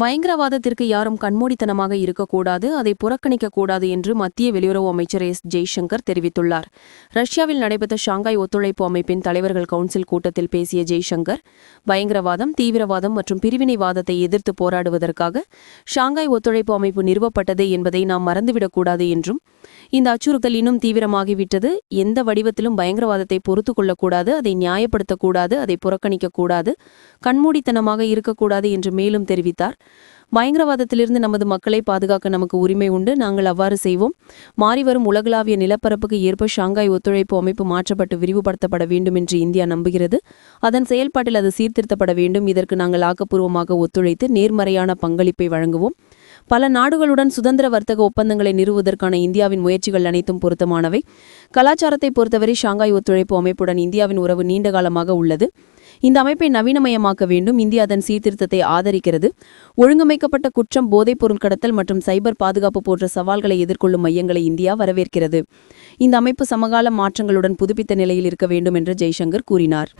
பயங்கரவாதத்திற்கு யாரும் கண்மூடித்தனமாக இருக்கக்கூடாது, அதை புறக்கணிக்கக்கூடாது என்று மத்திய வெளியுறவு அமைச்சர் ஜெய்சங்கர் தெரிவித்துள்ளார். ரஷ்யாவில் நடைபெற்ற ஷாங்காய் ஒத்துழைப்பு அமைப்பின் தலைவர்கள் கவுன்சில் கூட்டத்தில் பேசிய ஜெய்சங்கர், பயங்கரவாதம், தீவிரவாதம் மற்றும் பிரிவினைவாதத்தை எதிர்த்து போராடுவதற்காக ஷாங்காய் ஒத்துழைப்பு அமைப்பு நிறுவப்பட்டது என்பதை நாம் மறந்துவிடக்கூடாது என்றும், இந்த அச்சுறுத்தல் இன்னும் தீவிரமாகிவிட்டது, எந்த வடிவத்திலும் பயங்கரவாதத்தை பொறுத்து கொள்ளக்கூடாது, அதை நியாயப்படுத்தக்கூடாது, அதை புறக்கணிக்கக்கூடாது, கண்மூடித்தனமாக இருக்கக்கூடாது என்று மேலும் தெரிவித்தார். பயங்கரவாதத்திலிருந்து நமது மக்களை பாதுகாக்க நமக்கு உரிமை உண்டு, நாங்கள் அவ்வாறு செய்வோம். மாறிவரும் உலகளாவிய நிலப்பரப்புக்கு ஏற்ப ஷாங்காய் ஒத்துழைப்பு அமைப்பு மாற்றப்பட்டு விரிவுபடுத்தப்பட வேண்டும் என்று இந்தியா நம்புகிறது. அதன் செயல்பாட்டில் அது சீர்திருத்தப்பட வேண்டும். இதற்கு நாங்கள் ஆக்கப்பூர்வமாக ஒத்துழைத்து நேர்மறையான பங்களிப்பை வழங்குவோம். பல நாடுகளுடன் சுதந்திர வர்த்தக ஒப்பந்தங்களை நிறுவுவதற்கான இந்தியாவின் முயற்சிகள் அனைத்தும் பொருத்தமானவை. கலாச்சாரத்தை பொறுத்தவரை ஷாங்காய் ஒத்துழைப்பு அமைப்புடன் இந்தியாவின் உறவு நீண்ட காலமாக உள்ளது. இந்த அமைப்பை நவீனமயமாக்க வேண்டும். இந்தியா அதன் சீர்திருத்தத்தை ஆதரிக்கிறது. ஒழுங்கமைக்கப்பட்ட குற்றம், போதைப் பொருள் கடத்தல் மற்றும் சைபர் பாதுகாப்பு போன்ற சவால்களை எதிர்கொள்ளும் மையங்களை இந்தியா வரவேற்கிறது. இந்த அமைப்பு சமகால மாற்றங்களுடன் புதுப்பித்த நிலையில் இருக்க வேண்டும் என்று ஜெய்சங்கர் கூறினார்.